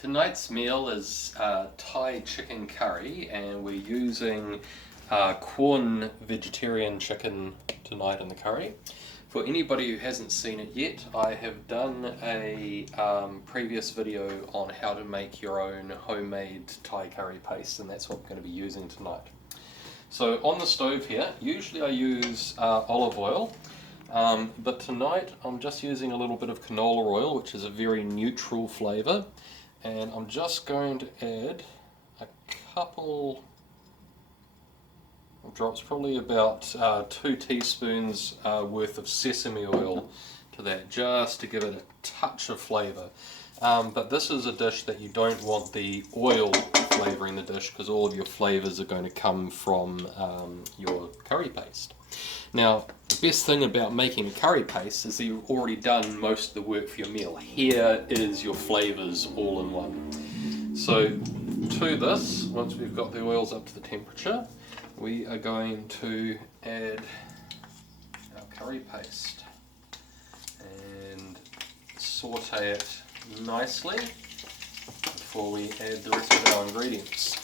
Tonight's meal is Thai chicken curry, and we're using Quorn vegetarian chicken tonight in the curry. For anybody who hasn't seen it yet, I have done a previous video on how to make your own homemade Thai curry paste, and that's what we're going to be using tonight. So on the stove here, usually I use olive oil, but tonight I'm just using a little bit of canola oil, which is a very neutral flavour. And I'm just going to add a couple of drops, probably about 2 teaspoons worth of sesame oil to that, just to give it a touch of flavour. But this is a dish that you don't want the oil flavouring the dish, because all of your flavours are going to come from your curry paste. Now, the best thing about making a curry paste is that you've already done most of the work for your meal. Here is your flavours all in one. So to this, once we've got the oils up to the temperature, we are going to add our curry paste and saute it nicely before we add the rest of our ingredients.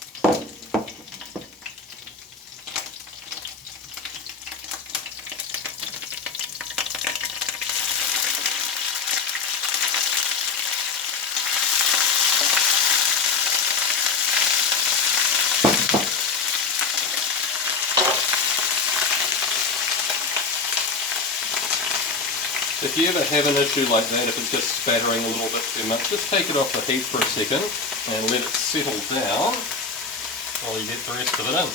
If you ever have an issue like that, if it's just spattering a little bit too much, just take it off the heat for a second and let it settle down while you get the rest of it in.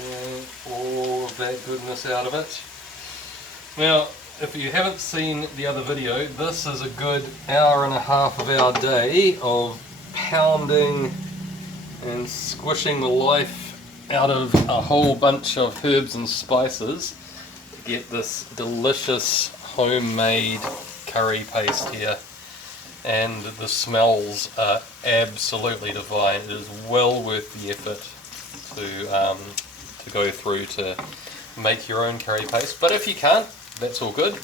And all of that goodness out of it. Now, if you haven't seen the other video, this is a good hour and a half of our day of pounding and squishing the life out of a whole bunch of herbs and spices to get this delicious homemade curry paste here. And the smells are absolutely divine. It is well worth the effort to go through to make your own curry paste. But if you can't, that's all good.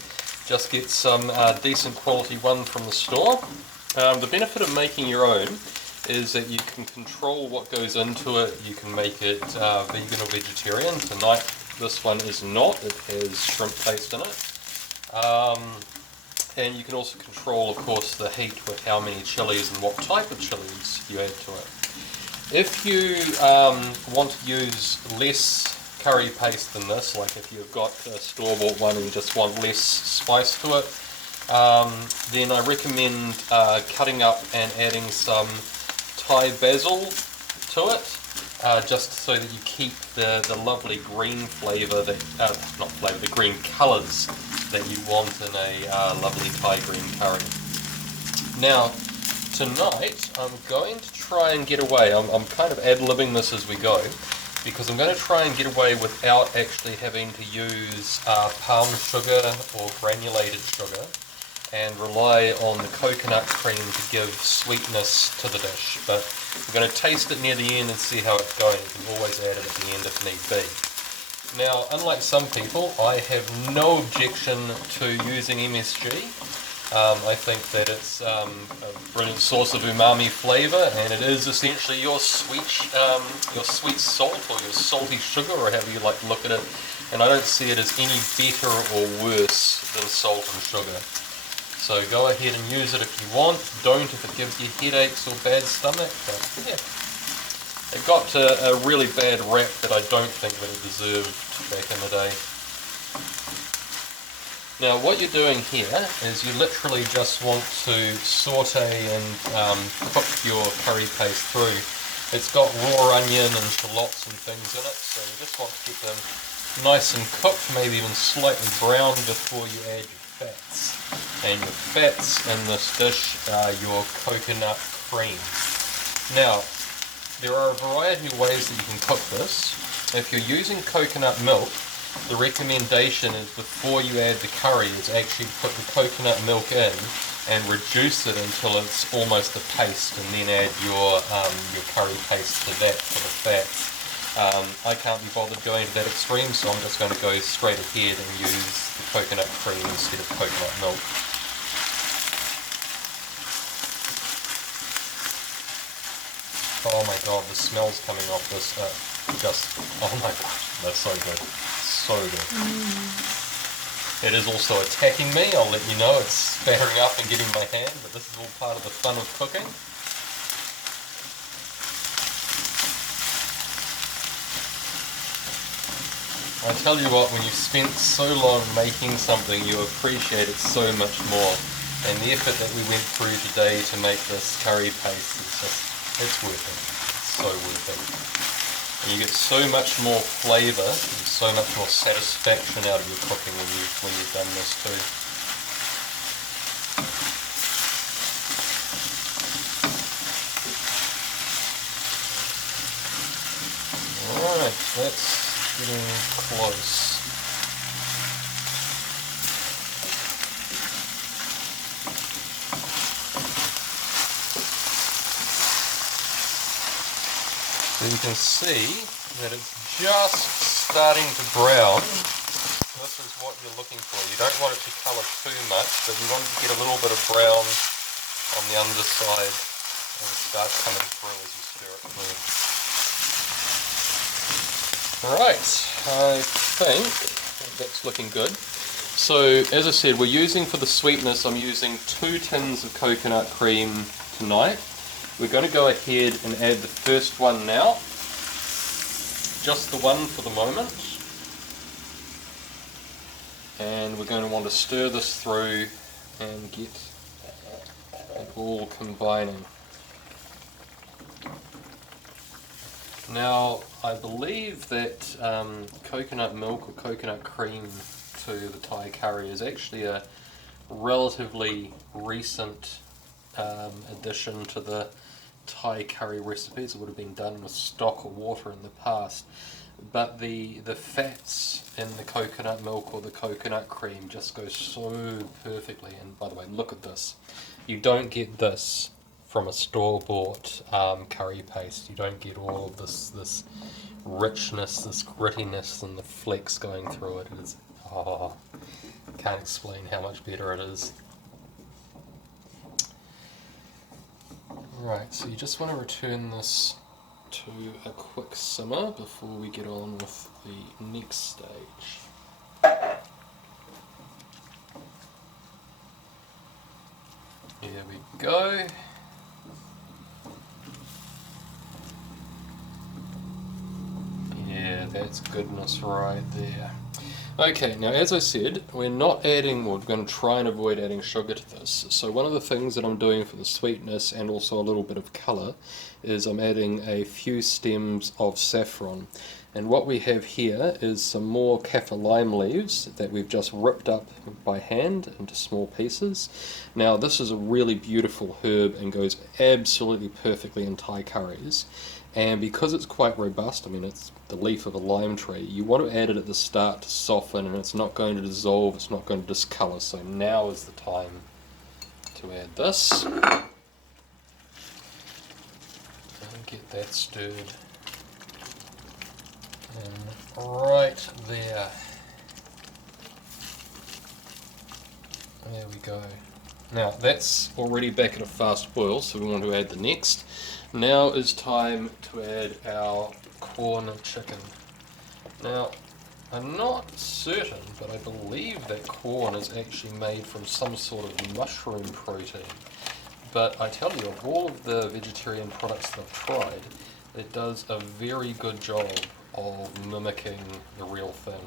Just get some decent quality one from the store. The benefit of making your own is that you can control what goes into it. You can make it vegan or vegetarian. Tonight this one is not. It has shrimp paste in it. And you can also control, of course, the heat with how many chilies and what type of chilies you add to it. If you want to use less curry paste than this, like if you've got a store-bought one and you just want less spice to it, then I recommend cutting up and adding some Thai basil to it, just so that you keep the lovely green flavour that, the green colours that you want in a lovely Thai green curry. Now, tonight I'm going to try and get away, I'm kind of ad-libbing this as we go, because I'm going to try and get away without actually having to use palm sugar or granulated sugar, and rely on the coconut cream to give sweetness to the dish. But we're going to taste it near the end and see how it's going. You can always add it at the end if need be. Now, unlike some people, I have no objection to using MSG. I think that it's a brilliant source of umami flavour, and it is essentially your sweet salt, or your salty sugar, or however you like to look at it. And I don't see it as any better or worse than salt and sugar. So go ahead and use it if you want. Don't if it gives you headaches or bad stomach. But yeah, it got a really bad rap that I don't think that it deserved back in the day. Now what you're doing here is you literally just want to saute and cook your curry paste through. It's got raw onion and shallots and things in it, so you just want to get them nice and cooked, maybe even slightly brown before you add your fats. And your fats in this dish are your coconut cream. Now, there are a variety of ways that you can cook this. If you're using coconut milk, the recommendation is before you add the curry is actually put the coconut milk in and reduce it until it's almost a paste, and then add your curry paste to that for the fats. I can't be bothered going to that extreme, so I'm just going to go straight ahead and use the coconut cream instead of coconut milk. Oh my god, the smells coming off this oh my gosh, that's so good. So good. It is also attacking me, I'll let you know, it's spattering up and getting my hand, but this is all part of the fun of cooking. I tell you what, when you've spent so long making something, you appreciate it so much more. And the effort that we went through today to make this curry paste is just, it's worth it. It's so worth it. And you get so much more flavour and so much more satisfaction out of your cooking when you've done this too. Alright, that's getting close. So you can see that it's just starting to brown. This is what you're looking for. You don't want it to colour too much, but you want to get a little bit of brown on the underside and start coming through as you stir it through. Alright, I think that's looking good. So as I said, we're using for the sweetness, I'm using 2 tins of coconut cream tonight. We're going to go ahead and add the first one now, just the one for the moment, and we're going to want to stir this through and get it all combining. Now I believe that coconut milk or coconut cream to the Thai curry is actually a relatively recent addition to the Thai curry recipes. It would have been done with stock or water in the past, but the fats in the coconut milk or the coconut cream just go so perfectly. And by the way, look at this. You don't get this from a store-bought curry paste. You don't get all of this richness, this grittiness, and the flecks going through it. It is, oh, can't explain how much better it is. Right, so you just want to return this to a quick simmer before we get on with the next stage. Here we go. Yeah, that's goodness right there. Okay, now as I said, we're not adding, we're going to try and avoid adding sugar to this. So one of the things that I'm doing for the sweetness and also a little bit of colour is I'm adding a few stems of saffron. And what we have here is some more kaffir lime leaves that we've just ripped up by hand into small pieces. Now this is a really beautiful herb and goes absolutely perfectly in Thai curries. And because it's quite robust, I mean it's the leaf of a lime tree, you want to add it at the start to soften, and it's not going to dissolve, it's not going to discolour, so now is the time to add this. And get that stirred in right there. There we go. Now that's already back at a fast boil, so we want to add the next. Now is time to add our Quorn chicken. Now, I'm not certain, but I believe that Quorn is actually made from some sort of mushroom protein. But I tell you, of all of the vegetarian products that I've tried, it does a very good job of mimicking the real thing.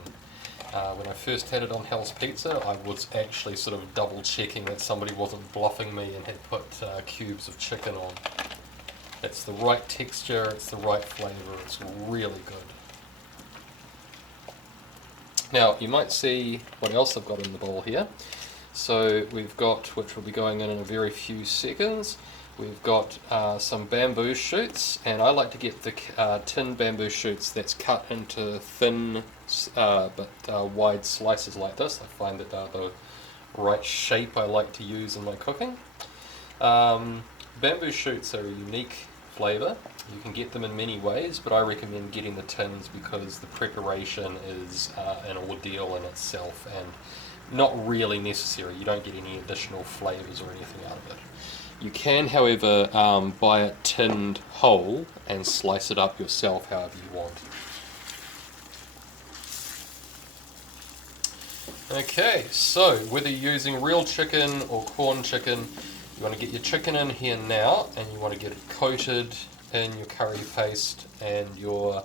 When I first had it on Hell's Pizza, I was actually sort of double checking that somebody wasn't bluffing me and had put cubes of chicken on. It's the right texture, it's the right flavour, it's really good. Now, you might see what else I've got in the bowl here. So we've got, which will be going in a very few seconds, we've got some bamboo shoots, and I like to get the tin bamboo shoots that's cut into thin but wide slices like this. I find that they're the right shape I like to use in my cooking. Bamboo shoots are a unique flavour. You can get them in many ways, but I recommend getting the tins because the preparation is an ordeal in itself and not really necessary. You don't get any additional flavours or anything out of it. You can, however, buy it tinned whole and slice it up yourself however you want. Okay, so whether you're using real chicken or Quorn chicken, you want to get your chicken in here now, and you want to get it coated in your curry paste and your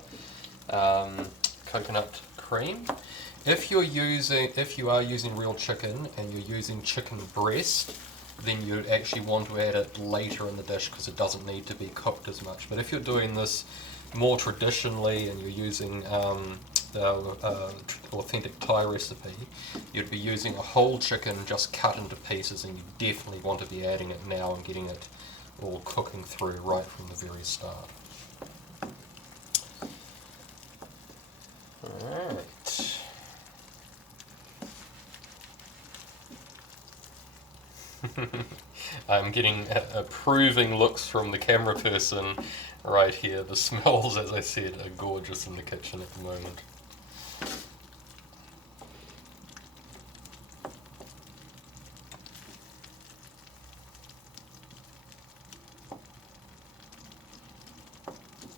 coconut cream. If you are using real chicken and you're using chicken breast, then you actually want to add it later in the dish because it doesn't need to be cooked as much. But if you're doing this more traditionally and you're using authentic Thai recipe, you'd be using a whole chicken just cut into pieces, and you definitely want to be adding it now and getting it all cooking through right from the very start. Alright. I'm getting approving looks from the camera person right here. The smells, as I said, are gorgeous in the kitchen at the moment.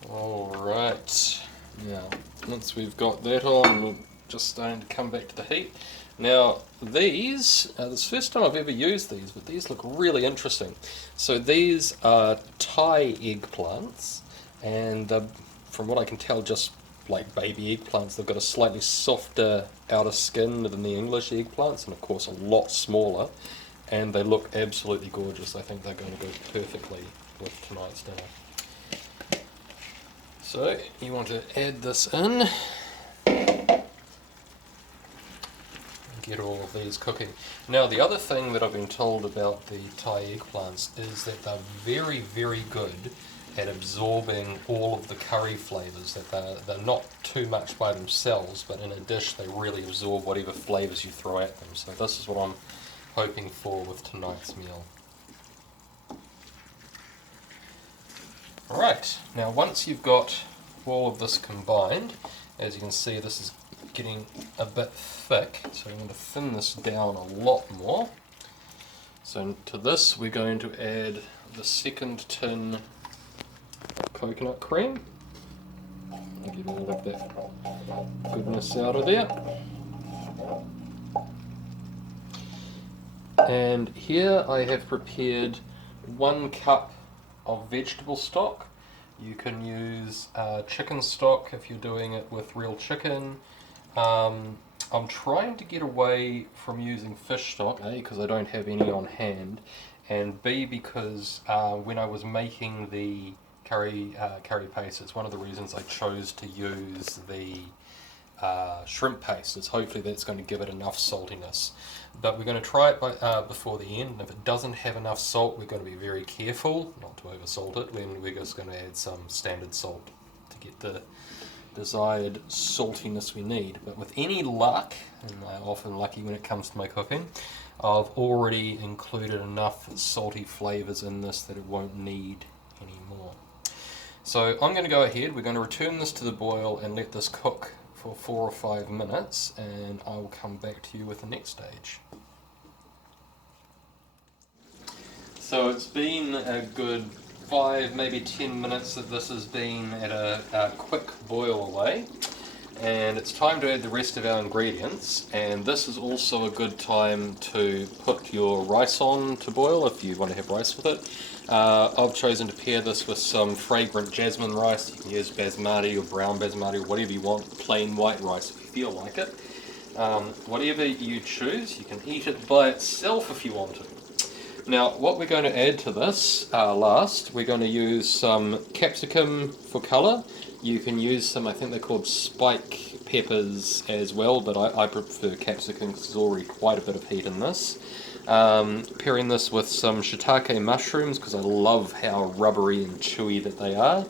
Alright, now once we've got that on, we're just starting to come back to the heat. Now these, this is the first time I've ever used these, but these look really interesting. So these are Thai eggplants, and from what I can tell, just like baby eggplants. They've got a slightly softer outer skin than the English eggplants, and of course a lot smaller, and they look absolutely gorgeous. I think they're going to go perfectly with tonight's dinner. So you want to add this in, get all of these cooking. Now the other thing that I've been told about the Thai eggplants is that they're very, very good at absorbing all of the curry flavours, that they're not too much by themselves, but in a dish they really absorb whatever flavours you throw at them. So this is what I'm hoping for with tonight's meal. Alright, now once you've got all of this combined, as you can see this is getting a bit thick, so I'm going to thin this down a lot more. So to this we're going to add the second tin of coconut cream. I'll get all of that goodness out of there. And here I have prepared 1 cup of vegetable stock. You can use chicken stock if you're doing it with real chicken. I'm trying to get away from using fish stock, A, because I don't have any on hand, and B, because when I was making the curry paste, it's one of the reasons I chose to use the shrimp paste, is hopefully that's going to give it enough saltiness. But we're going to try it before the end, and if it doesn't have enough salt, we're going to be very careful not to over salt it. Then we're just going to add some standard salt to get the desired saltiness we need. But with any luck, and I'm often lucky when it comes to my cooking, I've already included enough salty flavours in this that it won't need any more. So I'm going to go ahead, we're going to return this to the boil and let this cook for 4 or 5 minutes, and I will come back to you with the next stage. So it's been a good 5, maybe 10 minutes that this has been at a quick boil away, and it's time to add the rest of our ingredients. And this is also a good time to put your rice on to boil if you want to have rice with it. I've chosen to pair this with some fragrant jasmine rice. You can use basmati or brown basmati or whatever you want, plain white rice if you feel like it. Whatever you choose, you can eat it by itself if you want to. Now what we're going to add to this last, we're going to use some capsicum for colour. You can use some, I think they're called spike peppers as well, but I prefer capsicum because there's already quite a bit of heat in this. Pairing this with some shiitake mushrooms because I love how rubbery and chewy that they are,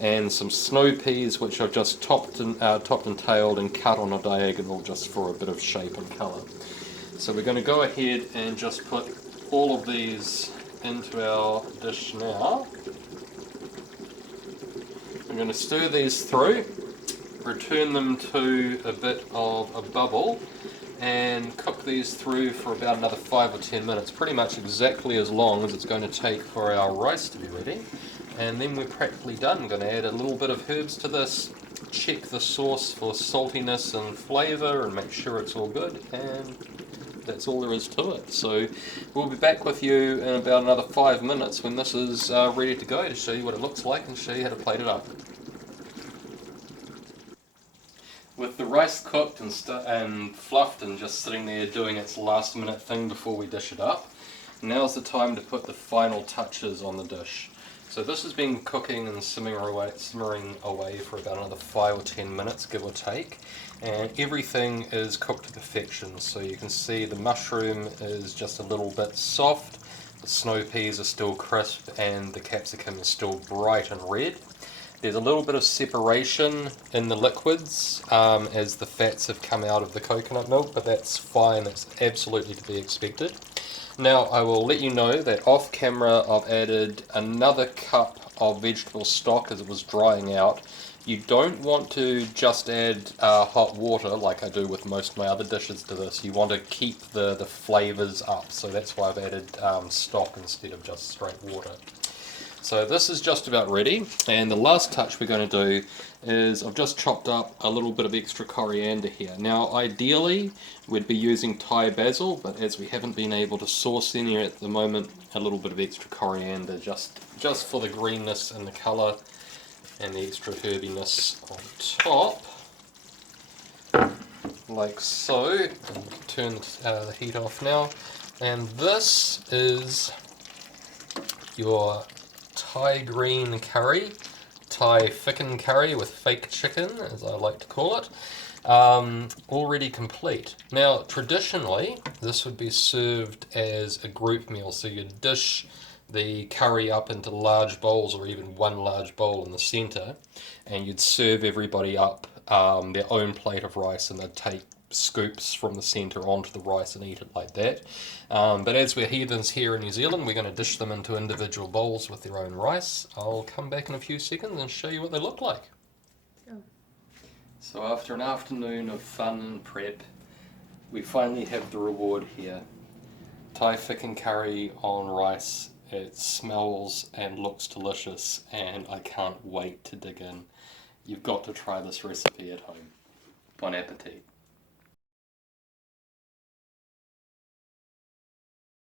and some snow peas which I've just topped and tailed and cut on a diagonal just for a bit of shape and colour. So we're going to go ahead and just put all of these into our dish now. I'm going to stir these through, return them to a bit of a bubble, and cook these through for about another 5 or 10 minutes, pretty much exactly as long as it's going to take for our rice to be ready. And then we're practically done. I'm going to add a little bit of herbs to this, check the sauce for saltiness and flavour and make sure it's all good, and that's all there is to it. So we'll be back with you in about another 5 minutes when this is ready to go, to show you what it looks like and show you how to plate it up. With the rice cooked and fluffed and just sitting there doing its last minute thing before we dish it up, now's the time to put the final touches on the dish. So this has been cooking and simmering away for about another 5 or 10 minutes, give or take, and everything is cooked to perfection. So you can see the mushroom is just a little bit soft, the snow peas are still crisp, and the capsicum is still bright and red. There's a little bit of separation in the liquids as the fats have come out of the coconut milk, but that's fine, that's absolutely to be expected. Now I will let you know that off camera I've added another cup of vegetable stock as it was drying out. You don't want to just add hot water like I do with most of my other dishes to this. You want to keep the flavours up, so that's why I've added stock instead of just straight water. So this is just about ready, and the last touch we're going to do is I've just chopped up a little bit of extra coriander here. Now ideally we'd be using Thai basil, but as we haven't been able to source any at the moment, a little bit of extra coriander just for the greenness and the colour and the extra herbiness on top, like so. Turn the heat off now, and this is your Thai green curry, Thai chicken curry with fake chicken, as I like to call it, already complete. Now, traditionally, this would be served as a group meal, so you'd dish the curry up into large bowls, or even one large bowl in the centre, and you'd serve everybody up their own plate of rice, and they'd take scoops from the centre onto the rice and eat it like that. But as we're heathens here in New Zealand, we're going to dish them into individual bowls with their own rice. I'll come back in a few seconds and show you what they look like. Oh. So after an afternoon of fun and prep, we finally have the reward here. Thai chicken curry on rice. It smells and looks delicious, and I can't wait to dig in. You've got to try this recipe at home. Bon appetit.